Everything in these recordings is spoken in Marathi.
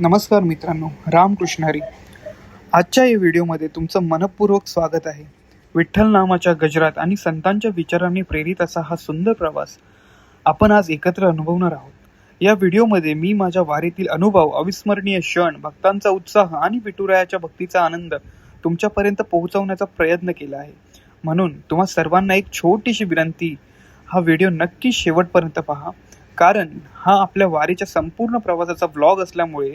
नमस्कार मित्रांनो, रामकृष्ण हरी. आजच्या या व्हिडिओमध्ये तुमचं मनपूर्वक स्वागत आहे. विठ्ठल नामाच्या गजरात आणि संतांच्या विचारांनी प्रेरित असा हा सुंदर प्रवास आपण आज एकत्र अनुभवणार आहोत. या व्हिडिओमध्ये मी माझ्या वारीतील अनुभव, अविस्मरणीय क्षण, भक्तांचा उत्साह आणि विठुरायाच्या भक्तीचा आनंद तुमच्यापर्यंत पोहोचवण्याचा प्रयत्न केला आहे. म्हणून तुम्हा सर्वांना एक छोटीशी विनंती, हा व्हिडिओ नक्की शेवटपर्यंत पहा, कारण हा आपल्या वारीच्या संपूर्ण प्रवासाचा व्लॉग असल्यामुळे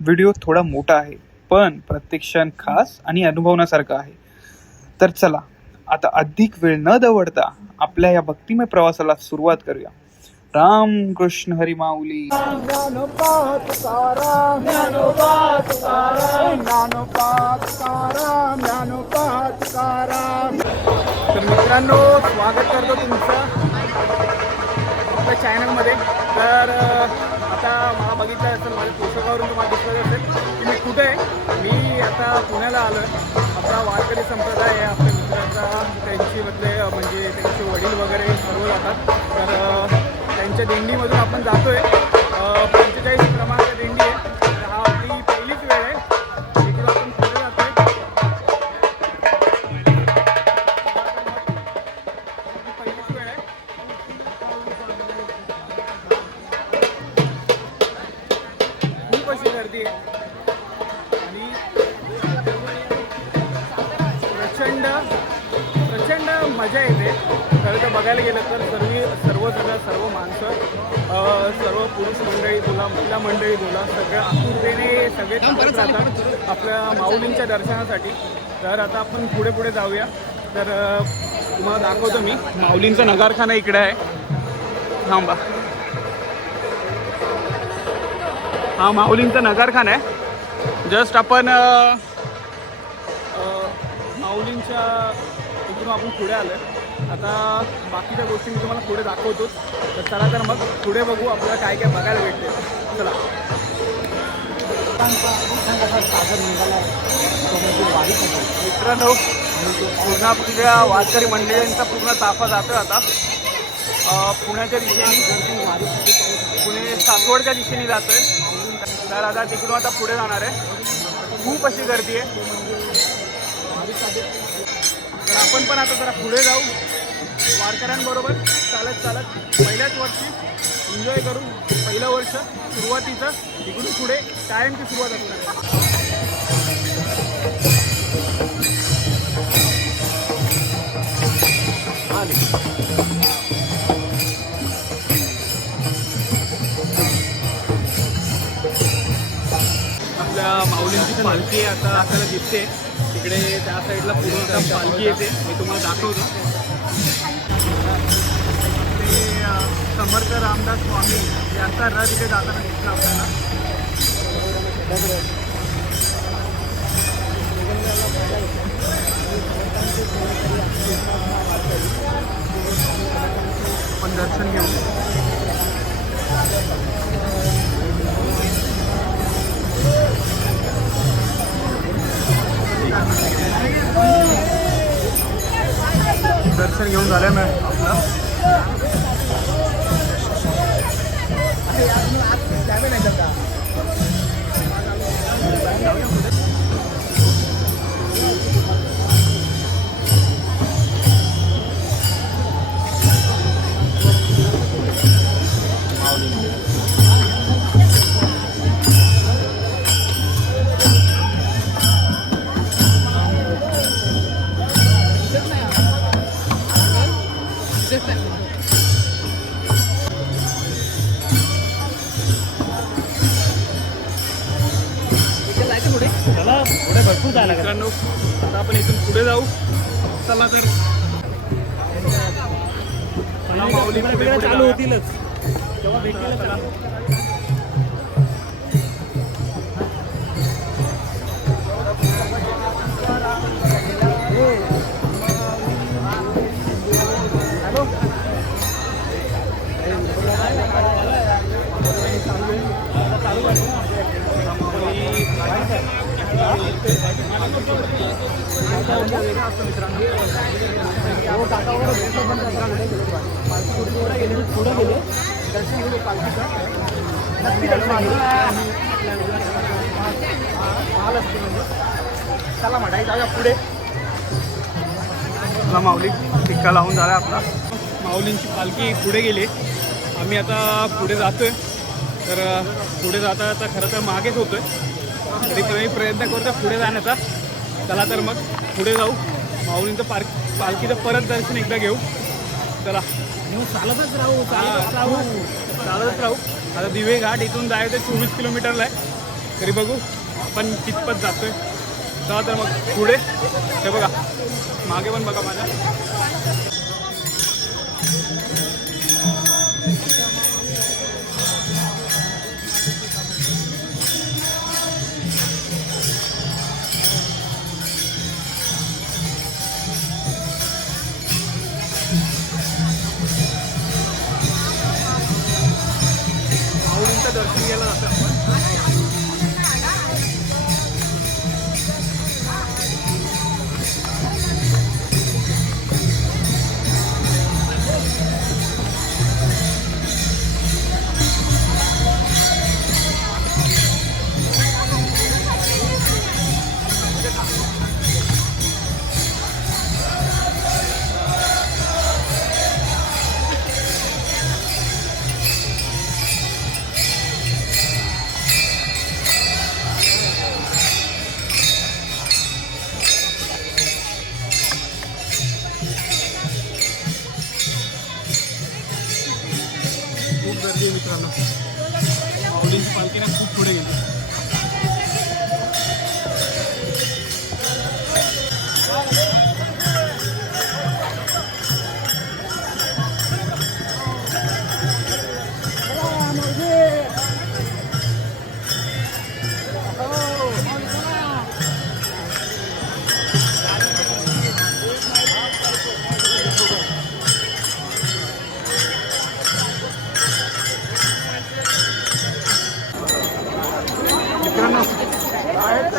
व्हिडिओ थोडा मोठा आहे, पण प्रत्येक क्षण खास आणि अनुभवण्यासारखा आहे. तर चला आता अधिक वेळ न दवडता आपल्या या भक्तिमय प्रवासाला सुरुवात करूया. राम कृष्ण हरी माऊली. तर मित्रांनो, स्वागत करतो तुमचं आपल्या चॅनलमध्ये. तर आता मला बघितलं असेल, माझ्या पोषकावरून तुम्हाला दिसलं असेल की मी कुठे आहे. मी आता पुण्याला आलो आहे. आपला वारकरी संप्रदाय आहे आपल्या मित्रांचा, त्यांची म्हणजे त्यांचे वडील वगैरे सर्व जातात. तर त्यांच्या दिंडीमधून आपण जातो आहे. 45 क्रमांक दिंडी आहे. तर हा आपली पहिलीच वेळ आहे. इकडून आपण पुढे जातो आहे. पहिलीच वेळ आहे. खूप अशी गर्दी आहे आणि प्रचंड मजा येते. खरं तर बघायला गेलं तर सर्व माणसं, सर्व पुरुष मंडळी बोला, महिला मंडळी बोला, सगळ्या आतुरतेने सगळे थांबत राहतात आपल्या माऊलींच्या दर्शनासाठी. तर आता आपण पुढे जाऊया. तर तुम्हाला दाखवतो मी. माऊलींचा नगारखाना इकडे आहे. थांबा, हा माऊलींचा नगारखाना आहे. जस्ट आपण माऊलींच्या इकडून आपण पुढे आलो आहे. आता बाकीच्या गोष्टी मी तुम्हाला पुढे दाखवतो. तर चला, तर मग पुढे बघू आपल्याला काय काय बघायला भेटते. चला. मित्रांनो, पूर्ण आपल्या वारकरी मंडळींचा पूर्ण ताफा जातो आता पुण्याच्या दिशेने. पुणे सासवडच्या दिशेने जातोय. तर आता तिकडून आता पुढे जाणार आहे. खूप अशी गर्दी आहे. तर आपण पण आता जरा पुढे जाऊ, वारकऱ्यांबरोबर चालत पहिल्याच वर्षी एन्जॉय करू. पहिलं वर्ष सुरुवातीचं, इकडून पुढे कायमची सुरुवात असणार. आपल्या माऊलींची पालखी आता आपल्याला दिसते तिकडे, त्या साईडला पूर्ण आता पालखी येते. मी तुम्हाला दाखवतो. ते समर्थ रामदास स्वामी यांचा रथ इथे जाताना दिसला आपल्याला. आपण दर्शन घेऊ. दर्शन घेऊन झालं ना आपलं. मित्रांनो, आता आपण इथून पुढे जाऊ. चला तर. माऊली चालू होतीलच तेव्हा भेटलेलं. चला. पुढे गेले दर्शन घेऊ पालखीचं. नक्की दर्शन घेऊ. जाऊया पुढे. आपला माऊली टिक्का लावून झाला आपला. माऊलींची पालखी पुढे गेली. आम्ही आता पुढे जातोय. तर पुढे जाता जाता खरं तर मागेच होतोय. तरी पण प्रयत्न करतो पुढे जाण्याचा. चला तर मग पुढे जाऊ. माऊलींचं पालखीचं परत दर्शन एकदा घेऊ. चला चालतच राहू. आता दिवे घाट इथून जायचं 24 किलोमीटरला आहे. तरी बघू आपण कितपत जातोय. चला तर मग पुढे. हे बघा मागे पण बघा माझ्या. माऊलींचं दर्शन घ्यायला जातं आपण. खूप गर्दी आहे मित्रांनो. माऊलींची पालखी ना खूप पुढे गेली.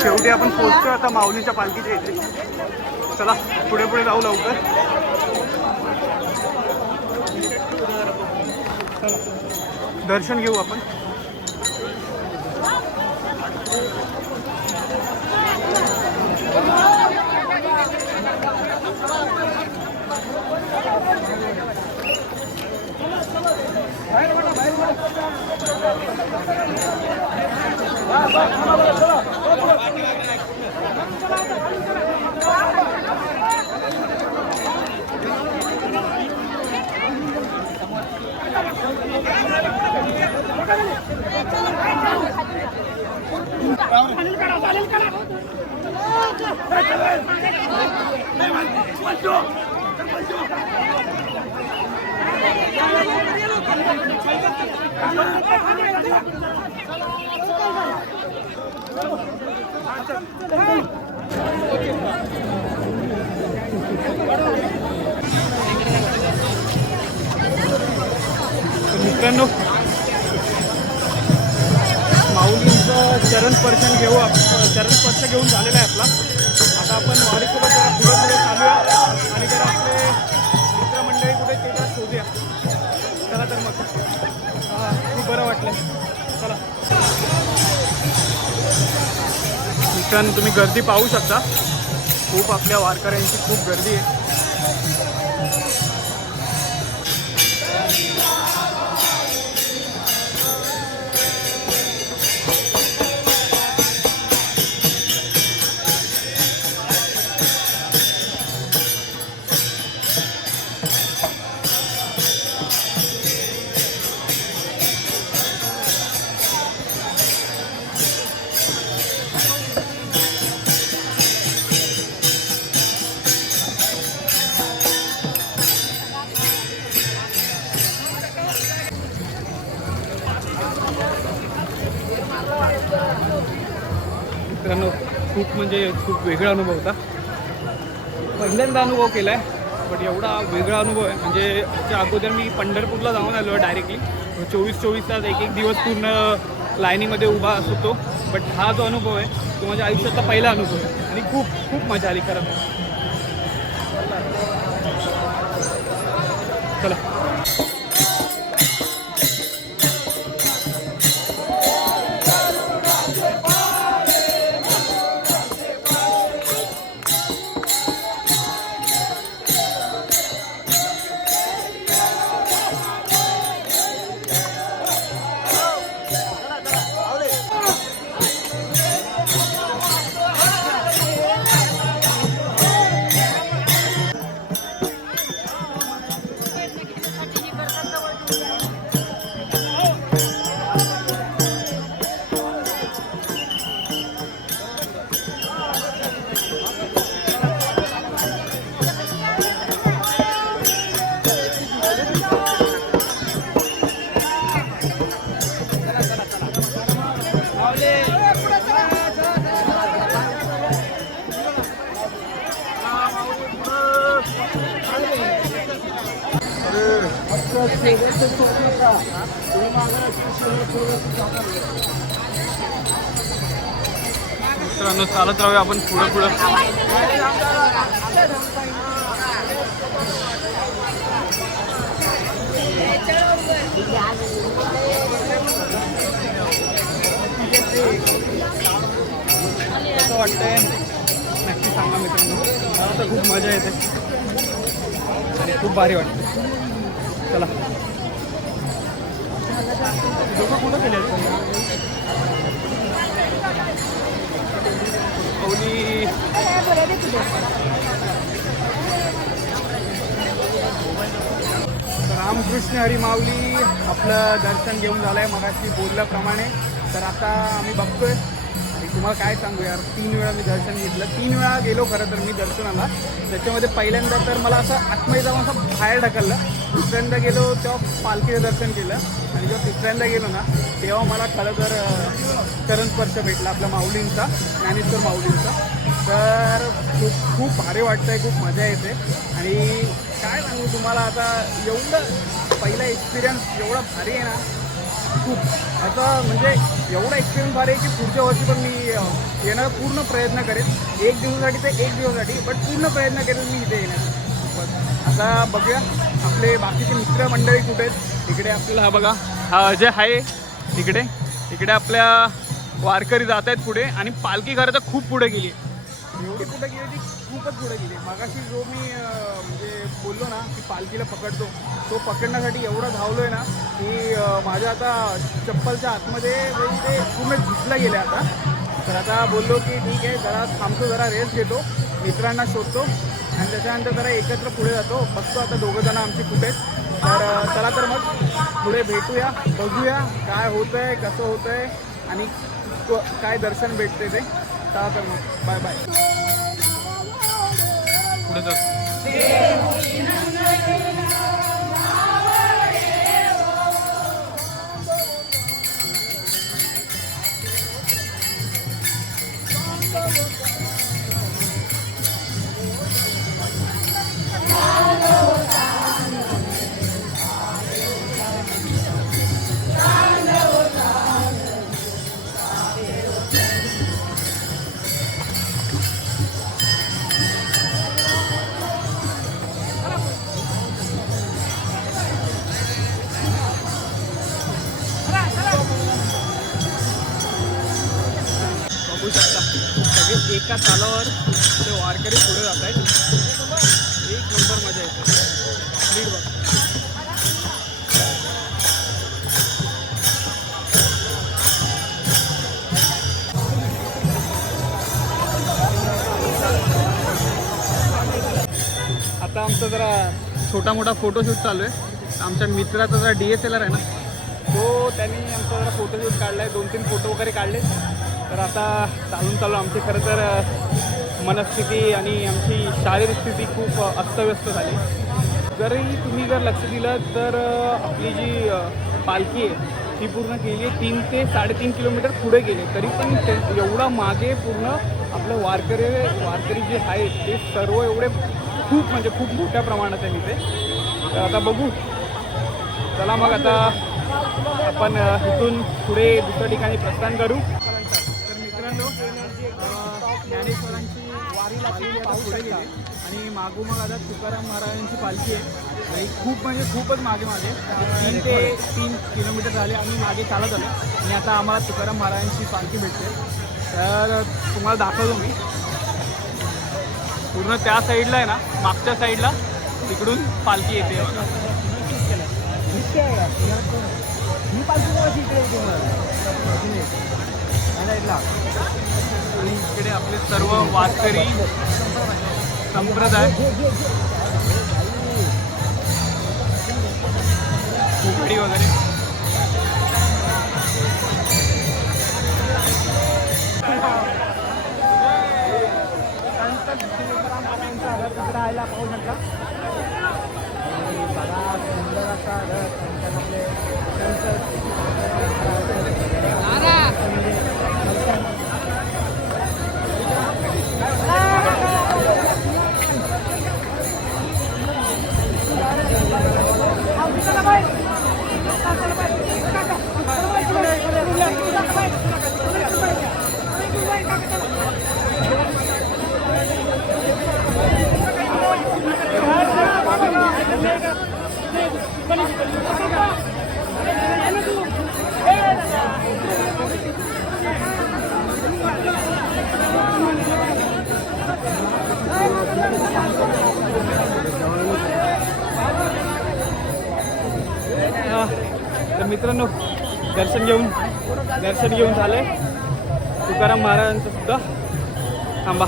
शेवटी आपण पोहोचतो आता माऊलीच्या पालखीच्या इथे. चला पुढे पुढे जाऊ लवकर. दर्शन घेऊ आपण. मित्रांनो माऊलींचं चरणस्पर्शन चरणस्पर्श घेऊन झालेला आहे आपला. आता आपण वारीसोबत जरा पुढे पुढे चालूया आणि जरा आपले मित्रमंडळी कुठे ते जरा शोधूया. चला तर मग खूप बरं वाटलं. चला मित्रांनो तुम्ही गर्दी पाहू शकता. खूप आपल्या वारकऱ्यांची खूप गर्दी आहे. मित्रांनो खूप म्हणजे खूप वेगळा अनुभव होता. पहिल्यांदा अनुभव केला आहे बट एवढा वेगळा अनुभव आहे. म्हणजे त्याच्या अगोदर मी पंढरपूरला जाऊन आलो आहे डायरेक्टली. 24 तास एक दिवस पूर्ण लाईनीमध्ये उभा असतो. बट हा जो अनुभव आहे तो माझ्या आयुष्यातला पहिला अनुभव आहे आणि खूप खूप मजा आली खरं. चला मित्रांनो चालत राहूया आपण पुढं पुढं. कसं वाटतंय नक्की सांगा मित्रांनो. मला तर खूप मजा येते आणि खूप भारी वाटतं. चला दोघं कुठं केले रामकृष्ण हरी माऊली आपलं दर्शन घेऊन झालं आहे मगाशी बोलल्याप्रमाणे. तर आता आम्ही बघतोय आणि तुम्हाला काय सांगू यार, 3 वेळा मी दर्शन घेतलं. 3 वेळा गेलो खरं तर मी दर्शनाला. त्याच्यामध्ये पहिल्यांदा तर मला असं आतमध्ये जाऊन असं बाहेर ढकललं. दुसऱ्यांदा गेलो तेव्हा पालखीचं दर्शन केलं आणि जेव्हा तिसऱ्यांदा गेलो ना तेव्हा मला खरं तर चरणस्पर्श भेटला आपल्या माऊलींचा, ज्ञानेश्वर माऊलींचा. तर खूप भारी वाटतं आहे, खूप मजा येते. आणि काय सांगू तुम्हाला आता, एवढं पहिला एक्सपिरियन्स एवढा भारी आहे ना, खूप आता म्हणजे एवढा एक्सपिरियन्स भारी आहे की पुढच्या वर्षी पण मी येणार पूर्ण प्रयत्न करेन. 1 दिवसासाठी ते 1 दिवसासाठी पण पूर्ण प्रयत्न करेन मी इथे येण्याचा. आता बघूया आपले बाकीचे मित्रमंडळी कुठे आहेत. इकडे आपल्याला हा बघा, हा अजय आहे इकडे. इकडे आपल्या वारकरी जात आहेत पुढे आणि पालखी खरं तर खूप पुढे गेली. एवढी पुढे गेली ती खूपच पुढे गेली. मागाशी जो मी म्हणजे बोललो ना की पालखीला पकडतो, तो पकडण्यासाठी एवढा धावलो आहे ना की माझ्या आता चप्पलच्या आतमध्ये ते पूर्ण झिजला गेले आता. तर आता बोललो की ठीक आहे, जरा थांबतो, जरा रेस्ट घेतो, मित्रांना शोधतो आणि त्याच्यानंतर जरा एकत्र पुढे जातो. बघतो आता दोघंजणं आमची कुठे. तर चला तर मग पुढे भेटूया, बघूया काय होतं आहे, कसं होतं आहे आणि काय दर्शन भेटते ते. चला तर मग बाय बाय. पुढे जातो. बघू शकता सगळे एका तालावर ते वारकरी पुढे जात आहेत. एक नंबर मजा येते. नीट बघ. आता आमचा जरा छोटा मोठा फोटोशूट चालू आहे. आमच्या मित्राचा जरा DSLR आहे ना, तो त्यांनी आमचा जरा फोटोशूट काढला आहे. 2-3 फोटो वगैरे काढले. तर आता चालू आमची खरं तर मनस्थिती आणि आमची शारीरिक स्थिती खूप अस्तव्यस्त झाली. जरी तुम्ही जर लक्ष दिलं तर आपली जी पालखी आहे ती पूर्ण गेली आहे 3 ते 3.5 किलोमीटर पुढे गेले. तरी पण एवढा मागे पूर्ण आपलं वारकरी जे आहेत ते सर्व एवढे खूप म्हणजे खूप मोठ्या प्रमाणात आहे इथे. तर आता बघू. चला मग आता आपण इथून पुढे दुसऱ्या ठिकाणी प्रस्थान करू. तर मित्रांनो, ज्ञानेश्वरांची वारी लागलेली आता पुढे गेली आणि मागोमाग आता तुकाराम महाराजांची पालखी आहे. आणि खूप म्हणजे खूपच मागे 3 ते 3 किलोमीटर झाले आम्ही मागे चालत आलो आणि आता आम्हाला तुकाराम महाराजांची पालखी भेटते. तर तुम्हाला दाखवतो मी. पूर्ण त्या साईडला आहे ना, मागच्या साईडला तिकडून पालखी येते. आणि इकडे आपले सर्व वारकरी संप्रदाय, फुगडी वगैरे. राहायला पाहू शकता. बघा सुंदर असा मित्रांनो दर्शन घेऊन झालंय तुकाराम महाराजांचं सुद्धा. थांबा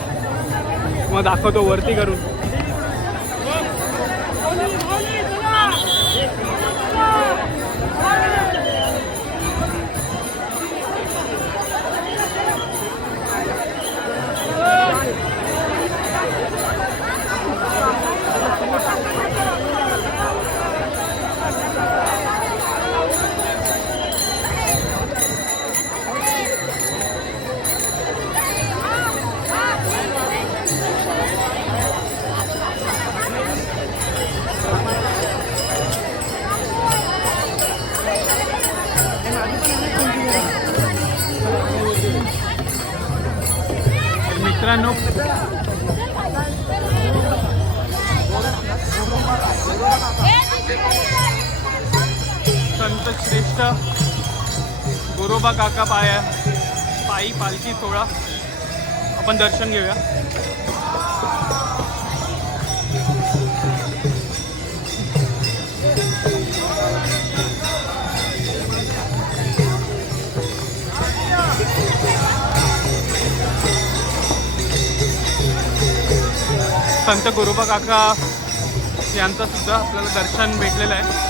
मग दाखवतो वरती करून. मित्रांनो संत श्रेष्ठ गोरोबा काका पायी पालखी सोहळा आपण दर्शन घेऊया. संत गोरोबा काका यांचं सुद्धा आपल्याला दर्शन भेटलेलं आहे.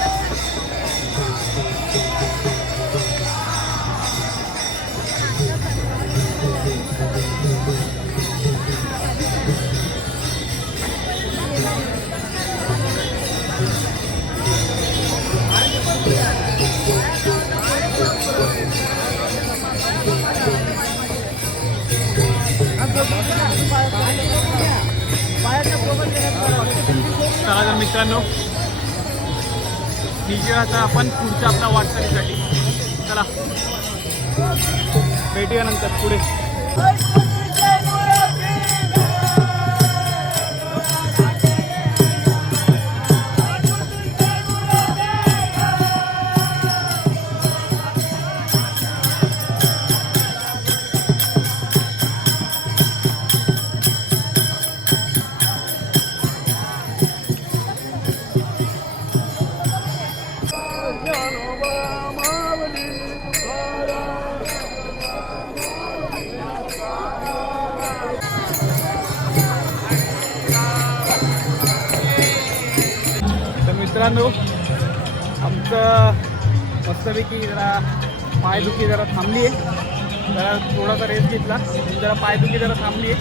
चला तर मित्रांनो ठीक आहे आता आपण पुढच्या आपल्या वाटचालीसाठी चला भेटूया नंतर पुढे. मित्रांनो आमचं मस्तपैकी जरा पायदुखी जरा थांबली आहे. जरा थोडासा रेस्ट घेतला जरा पायदुखी जरा थांबली आहे.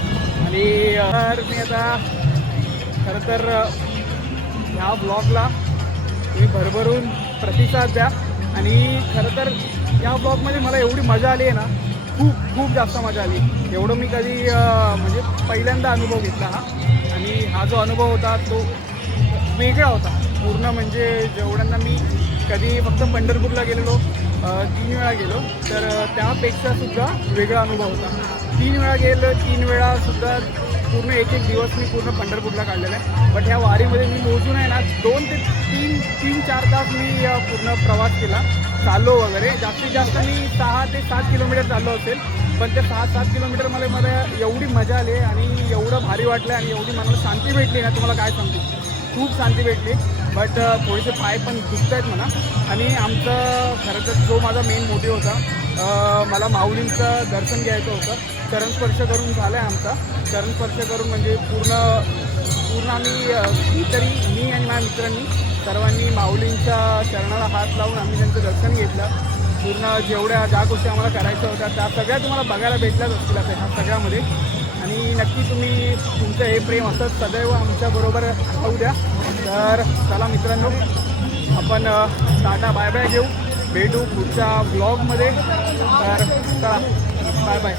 आणि तर मी आता खरं तर ह्या ब्लॉगला तुम्ही भरभरून प्रतिसाद द्या. आणि खरं तर या ब्लॉगमध्ये मला एवढी मजा आली आहे ना, खूप जास्त मजा आली. एवढं मी कधी म्हणजे पहिल्यांदा अनुभव घेतला हा. आणि हा जो अनुभव होता तो वेगळा होता पूर्ण. म्हणजे जेवढ्यांना मी कधी फक्त पंढरपूरला गेलेलो 3 वेळा गेलो तर त्यापेक्षा सुद्धा वेगळा अनुभव होता. 3 वेळा गेलो 3 वेळासुद्धा पूर्ण एक दिवस मी पूर्ण पंढरपूरला काढलेला आहे. बट ह्या वारीमध्ये मी मोजून आहे ना 2 ते 3-4 तास मी पूर्ण प्रवास केला चाललो वगैरे. जास्तीत जास्त मी 6 ते 7 किलोमीटर चाललो असेल. पण ते 6-7 किलोमीटर मला एवढी मजा आली आणि एवढं भारी वाटलं आणि एवढी मनाला शांती भेटली ना तुम्हाला काय सांगते. खूप शांती भेटली. बट थोडेसे पाय पण दुखत आहेत म्हणा. आणि आमचं खरं तर जो माझा मेन मोटिव्ह होता मला माऊलींचं दर्शन घ्यायचं होतं. चरणस्पर्श करून झालं आहे आमचा. चरणस्पर्श करून म्हणजे पूर्ण आम्ही मी आणि माझ्या मित्रांनी सर्वांनी माऊलींच्या चरणाला हात लावून आम्ही त्यांचं दर्शन घेतलं. पूर्ण ज्या गोष्टी आम्हाला करायच्या होत्या त्या सगळ्या तुम्हाला बघायला भेटल्याच असतील आता ह्या सगळ्यामध्ये. आणि नक्की तुम्ही तुमचं हे प्रेम असंच सदैव आमच्याबरोबर राहू द्या. तर चला मित्रांनो आपण टाटा बाय बाय घेऊ. भेटू पुढच्या ब्लॉगमध्ये. तर चला बाय बाय.